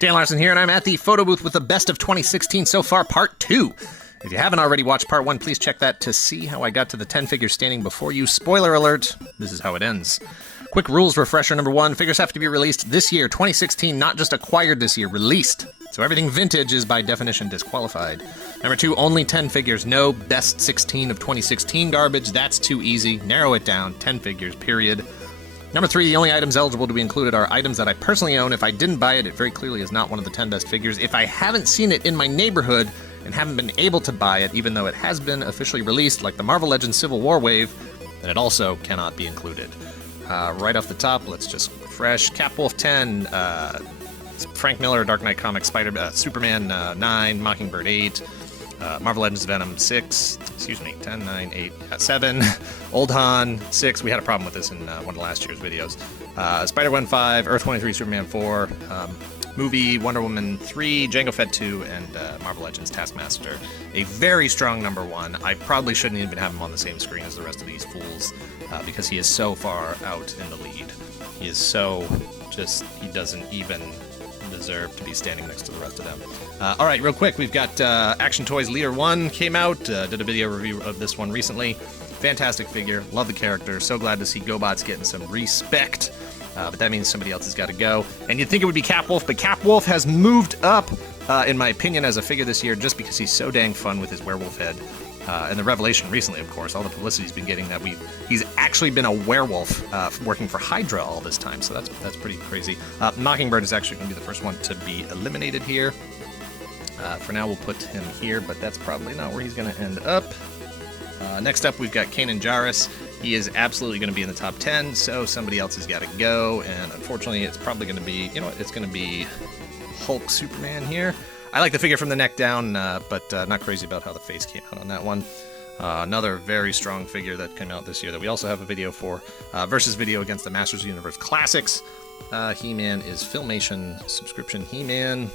Dan Larson here, and I'm at the Photobooth with the best of 2016 so far, part 2. If you haven't already watched part 1, please check that to see how I got to the 10 figures standing before you. Spoiler alert, this is how it ends. Quick rules refresher number 1, figures have to be released this year, 2016, not just acquired this year, released. So everything vintage is by definition disqualified. Number 2, only 10 figures, no best 16 of 2016 garbage, that's too easy. Narrow it down, 10 figures, period. Number 3, the only items eligible to be included are items that I personally own. If I didn't buy it, it very clearly is not one of the 10 best figures. If I haven't seen it in my neighborhood and haven't been able to buy it, even though it has been officially released, like the Marvel Legends Civil War wave, then it also cannot be included. Right off the top, let's just refresh. Capwolf 10, Frank Miller, Dark Knight Comics, Superman 9, Mockingbird 8, Marvel Legends Venom 6, 10, 9, 8, 7, Old Han 6, we had a problem with this in one of last year's videos, Spider-Man 5, Earth 23, Superman 4, Movie, Wonder Woman 3, Jango Fett 2, and Marvel Legends Taskmaster. A very strong number 1. I probably shouldn't even have him on the same screen as the rest of these fools, because he is so far out in the lead. He is so he doesn't even deserve to be standing next to the rest of them. Alright, real quick, we've got Action Toys Leader 1 came out, did a video review of this one recently. Fantastic figure, love the character, so glad to see Gobot's getting some respect, but that means somebody else has got to go. And you'd think it would be Capwolf, but Capwolf has moved up, in my opinion, as a figure this year just because he's so dang fun with his werewolf head. And the revelation recently, of course, all the publicity he's been getting that he's actually been a werewolf working for Hydra all this time, so that's pretty crazy. Mockingbird is actually going to be the first one to be eliminated here. For now, we'll put him here, but that's probably not where he's going to end up. Next up, we've got Kanan Jarrus. He is absolutely going to be in the top 10, so somebody else has got to go, and unfortunately, it's probably going to be, it's going to be Hulk Superman here. I like the figure from the neck down, but not crazy about how the face came out on that one. Another very strong figure that came out this year that we also have a video for, versus video against the Masters of the Universe Classics. He-Man is Filmation subscription He-Man.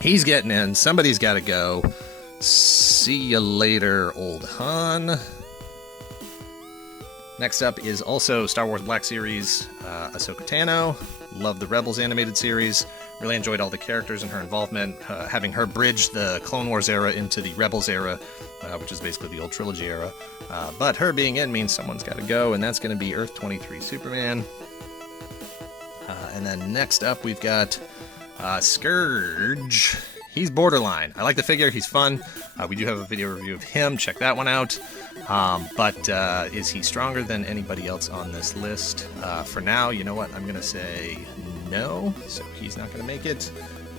He's getting in. Somebody's got to go. See you later, Old Han. Next up is also Star Wars Black Series, Ahsoka Tano. Love the Rebels animated series. Really enjoyed all the characters and her involvement, having her bridge the Clone Wars era into the Rebels era, which is basically the old trilogy era. But her being in means someone's got to go, and that's going to be Earth 23 Superman. And then next up we've got Scourge. He's borderline. I like the figure. He's fun. We do have a video review of him. Check that one out. But is he stronger than anybody else on this list? For now, you know what? I'm going to say no. So he's not going to make it.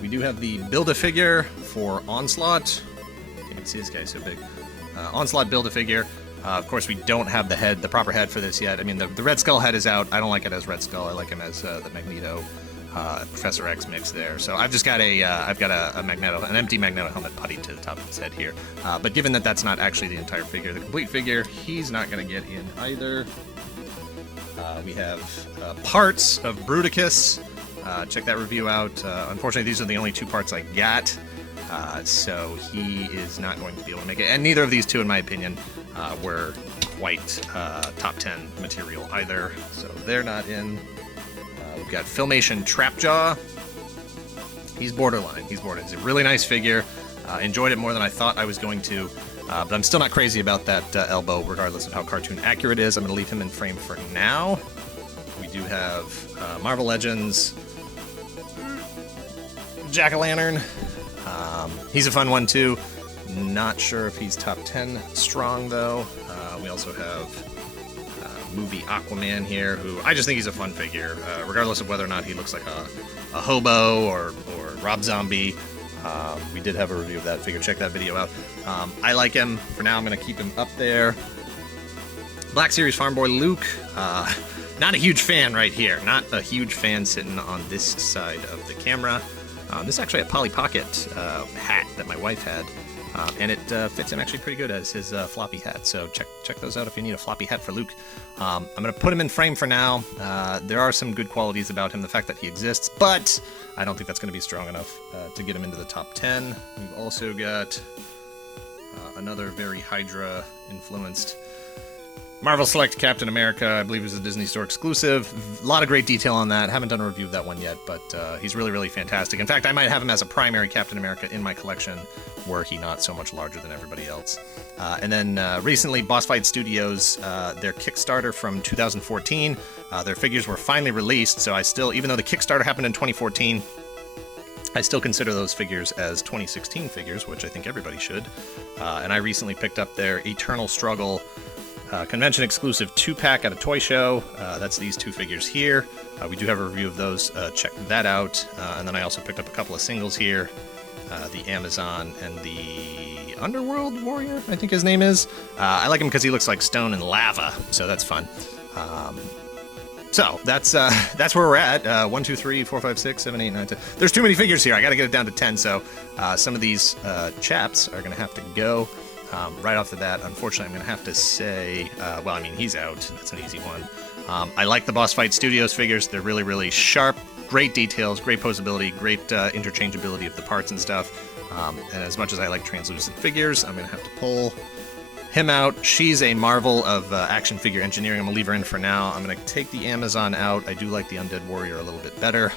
We do have the Build-A-Figure for Onslaught. You can see this guy so big. Onslaught Build-A-Figure. Of course, we don't have the proper head for this yet. I mean, the Red Skull head is out. I don't like it as Red Skull. I like him as the Magneto. Professor X mix there. So I've just got an empty Magneto helmet puttied to the top of his head here. But given that that's not actually the entire figure, the complete figure, he's not going to get in either. We have parts of Bruticus. Check that review out. Unfortunately, these are the only 2 parts I got. So he is not going to be able to make it. And neither of these 2, in my opinion, were quite top 10 material either. So they're not in. We've got Filmation Trapjaw. He's borderline. He's a really nice figure. Enjoyed it more than I thought I was going to. But I'm still not crazy about that elbow, regardless of how cartoon accurate it is. I'm going to leave him in frame for now. We do have Marvel Legends Jack-O-Lantern. He's a fun one, too. Not sure if he's top 10 strong, though. We also have movie Aquaman here, who I just think he's a fun figure, regardless of whether or not he looks like a hobo or Rob Zombie. We did have a review of that figure. Check that video out. I like him. For now, I'm going to keep him up there. Black Series Farm Boy Luke. Not a huge fan right here. Not a huge fan sitting on this side of the camera. This is actually a Polly Pocket hat that my wife had. And it fits him actually pretty good as his floppy hat, so check those out if you need a floppy hat for Luke. I'm going to put him in frame for now. There are some good qualities about him, the fact that he exists, but I don't think that's going to be strong enough to get him into the top 10. We've also got another very Hydra-influenced Marvel Select Captain America, I believe, is a Disney Store exclusive. A lot of great detail on that. Haven't done a review of that one yet, but he's really, really fantastic. In fact, I might have him as a primary Captain America in my collection, were he not so much larger than everybody else. And then recently, Boss Fight Studios, their Kickstarter from 2014, their figures were finally released, so I still, even though the Kickstarter happened in 2014, I still consider those figures as 2016 figures, which I think everybody should. And I recently picked up their Eternal Struggle convention exclusive 2-pack at a toy show. That's these two figures here. We do have a review of those. Check that out. And then I also picked up a couple of singles here. The Amazon and the Underworld Warrior, I think his name is. I like him because he looks like stone and lava, so that's fun. So that's where we're at. 1, 2, 3, 4, 5, 6, 7, 8, 9, 10. There's too many figures here. I got to get it down to 10. So some of these chaps are going to have to go. Right off the bat, unfortunately, I'm going to have to say, well, I mean, he's out. That's an easy one. I like the Boss Fight Studios figures. They're really, really sharp. Great details, great posability, great interchangeability of the parts and stuff. And as much as I like translucent figures, I'm going to have to pull him out. She's a marvel of action figure engineering. I'm going to leave her in for now. I'm going to take the Amazon out. I do like the Undead Warrior a little bit better.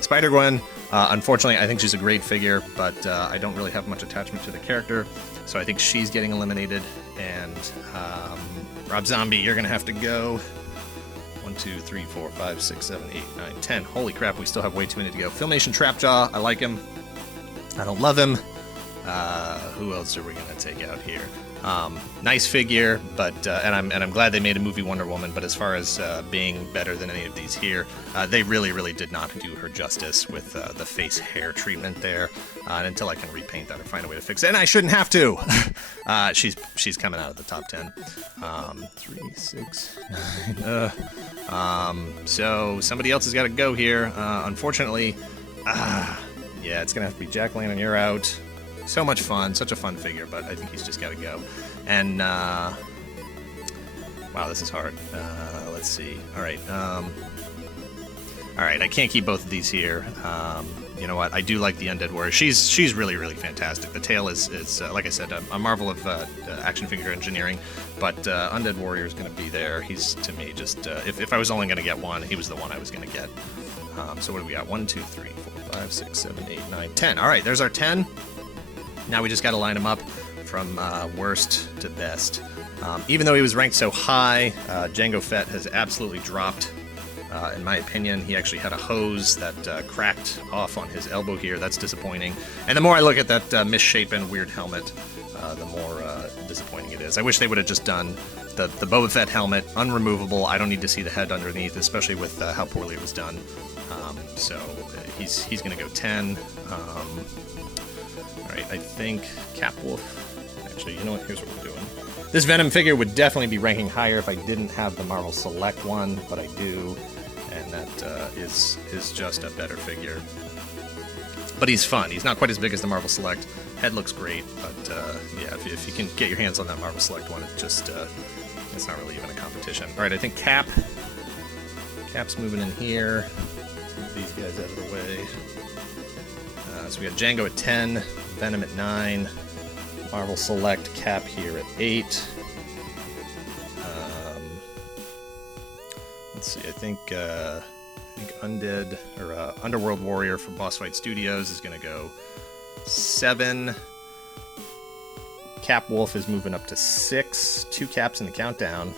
Spider-Gwen, unfortunately, I think she's a great figure, but I don't really have much attachment to the character. So I think she's getting eliminated. And Rob Zombie, you're going to have to go. 1, 2, 3, 4, 5, 6, 7, 8, 9, 10. Holy crap, we still have way too many to go. Filmation Trapjaw, I like him. I don't love him. Who else are we going to take out here? Nice figure, but and I'm glad they made a movie Wonder Woman. But as far as being better than any of these here, they really, really did not do her justice with the face hair treatment there. And until I can repaint that or find a way to fix it, and I shouldn't have to. She's coming out of the top 10. 3, 6, 9. So somebody else has got to go here. Unfortunately, yeah, it's gonna have to be Jack Lantern. You're out. So much fun, such a fun figure, but I think he's just got to go. And, wow, this is hard. Let's see. All right, I can't keep both of these here. You know what? I do like the Undead Warrior. She's really, really fantastic. The tail is like I said, a marvel of action figure engineering, but Undead Warrior is going to be there. He's, to me, just, if I was only going to get one, he was the one I was going to get. So what do we got? 1, 2, 3, 4, 5, 6, 7, 8, 9, 10. All right, there's our 10. Now we just got to line him up from worst to best. Even though he was ranked so high, Jango Fett has absolutely dropped, in my opinion. He actually had a hose that cracked off on his elbow here. That's disappointing. And the more I look at that misshapen, weird helmet, the more disappointing it is. I wish they would have just done the Boba Fett helmet, unremovable. I don't need to see the head underneath, especially with how poorly it was done. So he's going to go 10. Alright, I think Capwolf. Actually, you know what? Here's what we're doing. This Venom figure would definitely be ranking higher if I didn't have the Marvel Select one, but I do, and that is just a better figure. But he's fun. He's not quite as big as the Marvel Select. Head looks great, but yeah, if you can get your hands on that Marvel Select one, it just it's not really even a competition. Alright, I think Cap's moving in here. Move these guys out of the way. So we got Jango at 10, Venom at 9, Marvel Select Cap here at 8. Let's see, I think Undead or Underworld Warrior from Boss Fight Studios is going to go 7. Cap Wolf is moving up to 6. 2 caps in the countdown,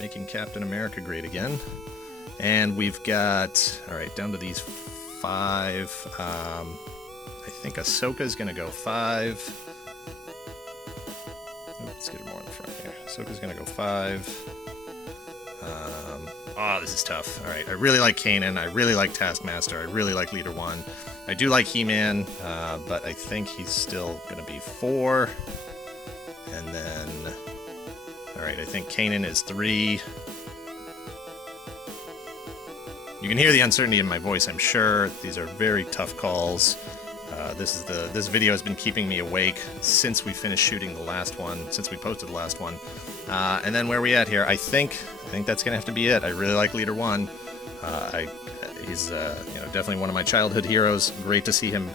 making Captain America great again. And we've got, all right, down to these 5. I think Ahsoka's going to go 5. Let's get her more in the front here. Ahsoka's going to go 5. Oh, this is tough. All right, I really like Kanan. I really like Taskmaster. I really like Leader 1. I do like He-Man, but I think he's still going to be 4. And then, all right, I think Kanan is 3. You can hear the uncertainty in my voice, I'm sure. These are very tough calls. This video has been keeping me awake since we finished shooting the last one, since we posted the last one. And then where are we at here? I think that's gonna have to be it. I really like Leader 1. He's definitely one of my childhood heroes. Great to see him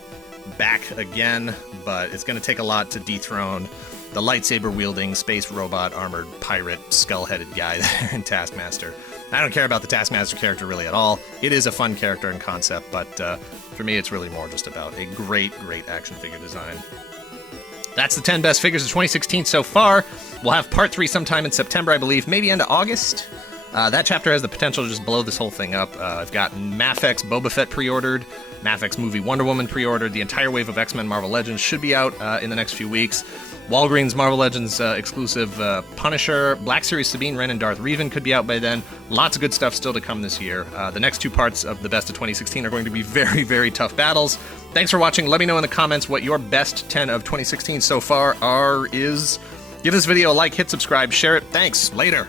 back again, but it's going to take a lot to dethrone the lightsaber-wielding, space robot, armored pirate, skull-headed guy there in Taskmaster. I don't care about the Taskmaster character really at all. It is a fun character and concept, but for me it's really more just about a great action figure design. That's the 10 best figures of 2016 so far. We'll have part 3 sometime in September, I believe, maybe into August. That chapter has the potential to just blow this whole thing up. I've got Mafex Boba Fett pre-ordered, Mafex movie Wonder Woman pre-ordered, the entire wave of X-Men Marvel Legends should be out in the next few weeks. Walgreens Marvel Legends exclusive Punisher, Black Series Sabine Wren and Darth Revan could be out by then. Lots of good stuff still to come this year. The next 2 parts of the best of 2016 are going to be very tough battles. Thanks for watching. Let me know in the comments what your best 10 of 2016 so far is. Give this video a like, hit subscribe, share it. Thanks. Later.